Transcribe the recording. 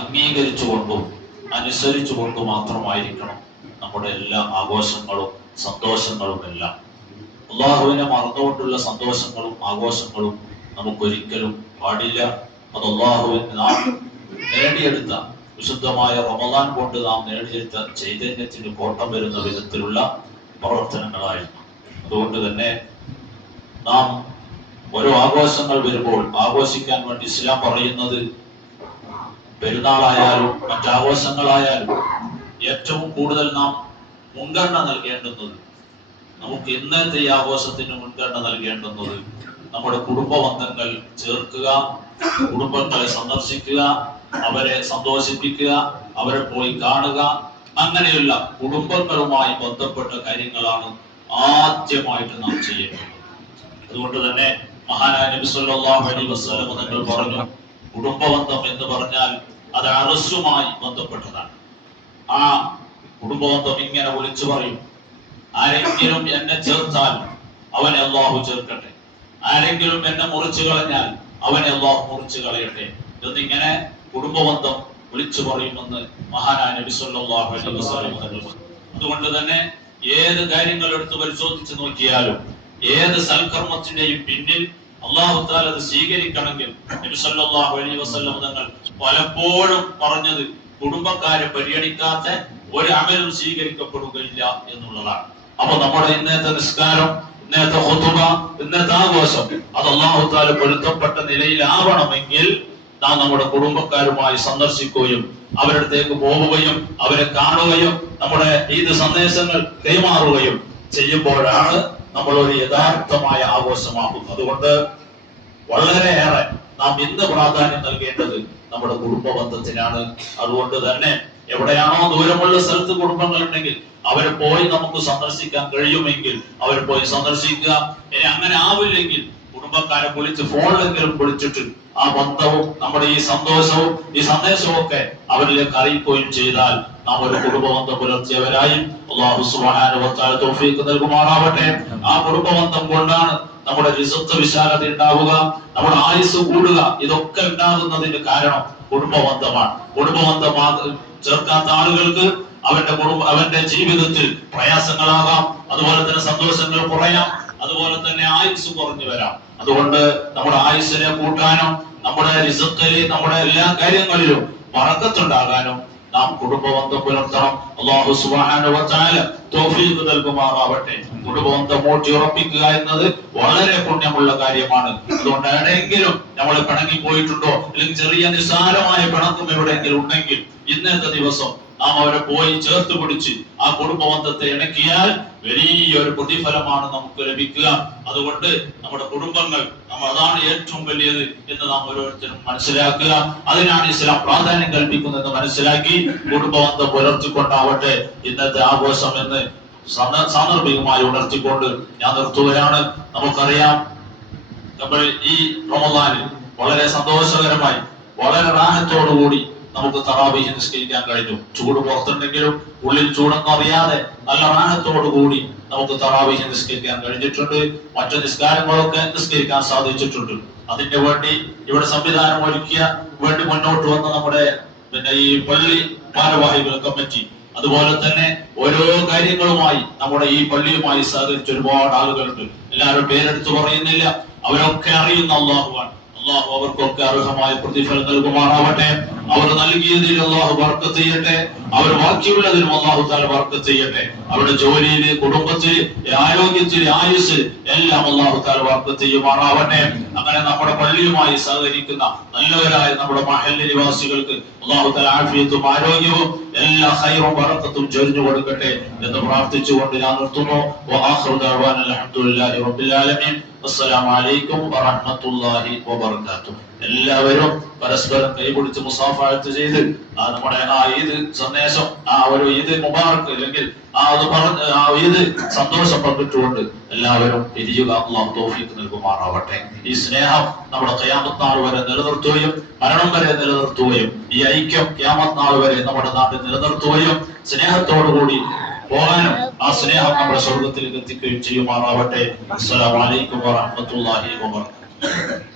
അംഗീകരിച്ചുകൊണ്ടും അനുസരിച്ചുകൊണ്ടും മാത്രമായിരിക്കണം നമ്മുടെ എല്ലാ ആഘോഷങ്ങളും സന്തോഷങ്ങളും എല്ലാം. അള്ളാഹുവിനെ മറന്നുകൊണ്ടുള്ള സന്തോഷങ്ങളും ആഘോഷങ്ങളും നമുക്കൊരിക്കലും പാടില്ല. അത് അള്ളാഹുവിന് നാം നേടിയെടുത്ത വിശുദ്ധമായ റമദാൻ കൊണ്ട് നാം നേടിയെടുത്ത ചൈതന്യത്തിന് കോട്ടം വരുന്ന വിധത്തിലുള്ള പ്രവർത്തനങ്ങളായിരുന്നു. അതുകൊണ്ട് തന്നെ നാം ഓരോ ആഘോഷങ്ങൾ വരുമ്പോൾ ആഘോഷിക്കാൻ വേണ്ടി ഇസ്ലാം പറയുന്നത്, പെരുന്നാളായാലും മറ്റാഘോഷങ്ങളായാലും ഏറ്റവും കൂടുതൽ നാം മുൻഗണന നൽകേണ്ടുന്നത്, നമുക്ക് ഇന്നത്തെ ഈ ആഘോഷത്തിന് മുൻഗണന നൽകേണ്ടുന്നത് നമ്മുടെ കുടുംബ ബന്ധങ്ങൾ ചേർക്കുക, കുടുംബങ്ങളെ സന്ദർശിക്കുക, അവരെ സന്തോഷിപ്പിക്കുക, അവരെ പോയി കാണുക, അങ്ങനെയുള്ള കുടുംബങ്ങളുമായി ബന്ധപ്പെട്ട കാര്യങ്ങളാണ് ആദ്യമായിട്ട് നാം ചെയ്യേണ്ടത്. അതുകൊണ്ട് തന്നെ മഹാനായ നബി സല്ലല്ലാഹു അലൈഹി വസല്ലം തങ്ങൾ പറഞ്ഞു, കുടുംബബന്ധം എന്ന് പറഞ്ഞാൽ അത് അറസുമായി ബന്ധപ്പെട്ടതാണ്. ആ കുടുംബബന്ധം ഇങ്ങനെ വിളിച്ചു പറയും, ആരെങ്കിലും എന്നെ ചേർത്താൽ അവനെ അല്ലാഹു ചേർക്കട്ടെ, ആരെങ്കിലും എന്നെ മുറിച്ചു കളഞ്ഞാൽ അവനെ അല്ലാഹു മുറിച്ചു കളയട്ടെ എന്നിങ്ങനെ കുടുംബബന്ധം വിളിച്ചു പറയുമെന്ന് മഹാനായ നബി സല്ലല്ലാഹു അലൈഹി വസല്ലം തങ്ങൾ പറഞ്ഞു. അതുകൊണ്ട് തന്നെ ഏത് കാര്യങ്ങൾ എടുത്ത് പരിശോധിച്ച് നോക്കിയാലും ഏത് സൽക്കർമ്മത്തിന്റെയും പിന്നിൽ അല്ലാഹു തആല അത് സ്വീകരിക്കണമെങ്കിൽ നബി സല്ലല്ലാഹു അലൈഹി വസല്ലം തങ്ങൾ പലപ്പോഴും പറഞ്ഞത് കുടുംബക്കാരെ പരിഗണിക്കാത്ത ഒരു അമലും സ്വീകരിക്കപ്പെടുകയില്ല എന്നുള്ളതാണ്. അപ്പൊ നമ്മുടെ ഇന്നത്തെ നിസ്കാരം, ഇന്നത്തെ ഖുതുബ, ഇന്നത്തെ ആഘോഷം അത് അല്ലാഹു തആല പൊരുത്തപ്പെട്ട നിലയിലാവണമെങ്കിൽ നാം നമ്മുടെ കുടുംബക്കാരുമായി സന്ദർശിക്കുകയും അവരുടെ അടുത്തേക്ക് പോവുകയും അവരെ കാണുകയും നമ്മുടെ ഈദ് സന്ദേശങ്ങൾ കൈമാറുകയും ചെയ്യുമ്പോഴാണ് നമ്മൾ ഒരു യഥാർത്ഥമായ ആഘോഷമാകുന്നത്. അതുകൊണ്ട് വളരെയേറെ നാം ഇന്ന് പ്രാധാന്യം നൽകേണ്ടത് നമ്മുടെ കുടുംബ ബന്ധത്തിനാണ്. അതുകൊണ്ട് തന്നെ എവിടെയാണോ ദൂരമുള്ള സ്ഥലത്ത് കുടുംബങ്ങൾ ഉണ്ടെങ്കിൽ അവരെ പോയി നമുക്ക് സന്ദർശിക്കാൻ കഴിയുമെങ്കിൽ അവരെ പോയി സന്ദർശിക്കുക. ഇനി അങ്ങനെ ആവില്ലെങ്കിൽ കുടുംബക്കാരെ വിളിച്ച് ഫോണിലെങ്കിലും വിളിച്ചിട്ട് ആ ബന്ധവും നമ്മുടെ ഈ സന്തോഷവും ഈ സന്ദേശവും ഒക്കെ അവരിലേക്ക് അറിയിക്കുകയും ചെയ്താൽ നാം ഒരു കുടുംബബന്ധം പുലർത്തിയവരായി അല്ലാഹു സുബ്ഹാനഹു വ തആല തൗഫീഖ് നൽകുമാറാവട്ടെ. ആ കുടുംബബന്ധം കൊണ്ടാണ് നമ്മുടെ റിസ്ഖ് വിശാലത ഉണ്ടാവുക, നമ്മുടെ ആയുസ് കൂടുക. ഇതൊക്കെ ഉണ്ടാകുന്നതിന്റെ കാരണം കുടുംബബന്ധമാണ്. കുടുംബബന്ധം ചേർക്കാത്ത ആളുകൾക്ക് അവന്റെ ജീവിതത്തിൽ പ്രയാസങ്ങളാകാം, അതുപോലെ തന്നെ സന്തോഷങ്ങൾ കുറയാം, അതുപോലെ തന്നെ ആയുസ് കുറഞ്ഞു വരാം. അതുകൊണ്ട് നമ്മുടെ ആയുസ്സിനെ കൂട്ടാനും നമ്മുടെ റിസ്ഖിൽ നമ്മുടെ എല്ലാ കാര്യങ്ങളിലും ബറക്കത്തുണ്ടാകാനും നാം കുടുംബബന്ധം പുലർത്തണം. അല്ലാഹു സുബ്ഹാനഹു വ തആല തൗഫീഖ് നൽകുമാറാവട്ടെ. കുടുംബബന്ധം ഊട്ടിയുറപ്പിക്കുക എന്നത് വളരെ പുണ്യമുള്ള കാര്യമാണ്. അതുകൊണ്ട് എവിടെയെങ്കിലും നമ്മൾ പിണങ്ങി പോയിട്ടുണ്ടോ, അല്ലെങ്കിൽ ചെറിയ നിസ്സാരമായ പിണക്കം എവിടെയെങ്കിലും ഉണ്ടെങ്കിൽ ഇന്നത്തെ ദിവസം നാം അവരെ പോയി ചേർത്ത് പിടിച്ച് ആ കുടുംബബന്ധത്തെ ഇണക്കിയാൽ വലിയൊരു പ്രതിഫലമാണ് നമുക്ക് ലഭിക്കുക. അതുകൊണ്ട് നമ്മുടെ കുടുംബങ്ങൾ അതാണ് ഏറ്റവും വലിയത് എന്ന് നാം ഓരോരുത്തരും മനസ്സിലാക്കുക. അതിനാണ് ഇസ്ലാം പ്രാധാന്യം കൽപ്പിക്കുന്നത് മനസ്സിലാക്കി കുടുംബബന്ധം പുലർത്തിക്കൊണ്ടാവട്ടെ ഇന്നത്തെ ആഘോഷം എന്ന് സാന്ദർഭികമായി ഉണർത്തിക്കൊണ്ട് ഞാൻ നിർത്തുകയാണ്. നമുക്കറിയാം, നമ്മൾ ഈ റമദാനിൽ വളരെ സന്തോഷകരമായി വളരെ റാഹത്തോടുകൂടി നമുക്ക് തറാവീഹ് നിസ്കരിക്കാൻ കഴിഞ്ഞു. ചൂട് പുറത്തുണ്ടെങ്കിലും ഉള്ളിൽ ചൂടൊന്നും അറിയാതെ നല്ല റാഹത്തോടു കൂടി നമുക്ക് തറാവീഹ് നിസ്കരിക്കാൻ കഴിഞ്ഞിട്ടുണ്ട്. മറ്റു നിസ്കാരങ്ങളൊക്കെ നിസ്കരിക്കാൻ സാധിച്ചിട്ടുണ്ട്. അതിന്റെ വേണ്ടി ഇവിടെ സംവിധാനം ഒരുക്കിയ വേണ്ടി മുന്നോട്ട് വന്ന നമ്മുടെ ഈ പള്ളി ഭാരവാഹികൾ കമ്മിറ്റി, അതുപോലെ തന്നെ ഓരോ കാര്യങ്ങളുമായി നമ്മുടെ ഈ പള്ളിയുമായി സഹകരിച്ച ഒരുപാട് ആളുകളുണ്ട്. എല്ലാവരും പേരെടുത്ത് പറയുന്നില്ല, അവരൊക്കെ അറിയുന്ന അല്ലാഹുവാണ്. അല്ലാഹു അവർക്കൊക്കെ അർഹമായ പ്രതിഫലം നൽകുമാറാവട്ടെ. അവർ നൽകിയതിൽ അല്ലാഹു ബർക്കത്ത് ചെയ്യട്ടെ, അവർ ബാക്കിയുള്ളതിലും അല്ലാഹു തആല ബർക്കത്ത് ചെയ്യട്ടെ. അവരുടെ ജോലിയിൽ, കുടുംബത്തിൽ, ആരോഗ്യത്തിൽ, ആയുസ്സിൽ എല്ലാം അല്ലാഹു തആല ബർക്കത്ത് ചെയ്യുമാറാവട്ടെ. അങ്ങനെ നമ്മുടെ പള്ളിയുമായി സഹകരിക്കുന്ന നല്ലവരായ നമ്മുടെ മഹല്ല് നിവാസികൾക്ക് അല്ലാഹു തആല ആഫിയത്തും ആരോഗ്യവും എല്ലാ ഖൈറും ബറക്കത്തും ചൊരിഞ്ഞു കൊടുക്കട്ടെ എന്ന് പ്രാർത്ഥിച്ചുകൊണ്ട് ഞാൻ നിർത്തുന്നു. വആഖിറു ദഅവാന അൽഹംദുലില്ലാഹി റബ്ബിൽ ആലമീൻ. അസ്സലാമു അലൈക്കും വറഹ്മത്തുള്ളാഹി വബറകാതുഹു. എല്ലാവരും പരസ്പരം കൈപിടിച്ച് മുസാഫഹത്ത് ചെയ്ത് നമ്മുടെ ആ ഈദ് സന്ദേശം, ആ ഒരു ഈദ് മുബാറക്ക് അല്ലെങ്കിൽ ആ ഈദ് സന്തോഷം പങ്കിട്ടുകൊണ്ട് എല്ലാവരും പിരിയുക. അല്ലാഹു തൗഫീഖ് നൽകുമാറാവട്ടെ. ഈ സ്നേഹം നമ്മുടെ ഖിയാമത്ത് നാൾ വരെ നിലനിർത്തുകയും മരണം വരെ നിലനിർത്തുകയും ഈ ഐക്യം ഖിയാമത്ത് നാൾ വരെ നമ്മുടെ നാട്ടിൽ നിലനിർത്തുകയും സ്നേഹത്തോടുകൂടി പോകാനും ആ സ്നേഹം നമ്മുടെ സ്വർഗത്തിലേക്ക് എത്തിക്കുകയും ചെയ്യുമാറാവട്ടെ. അസ്സലാമു അലൈക്കും വറഹ്മത്തുള്ളാഹി വബറകാതുഹു.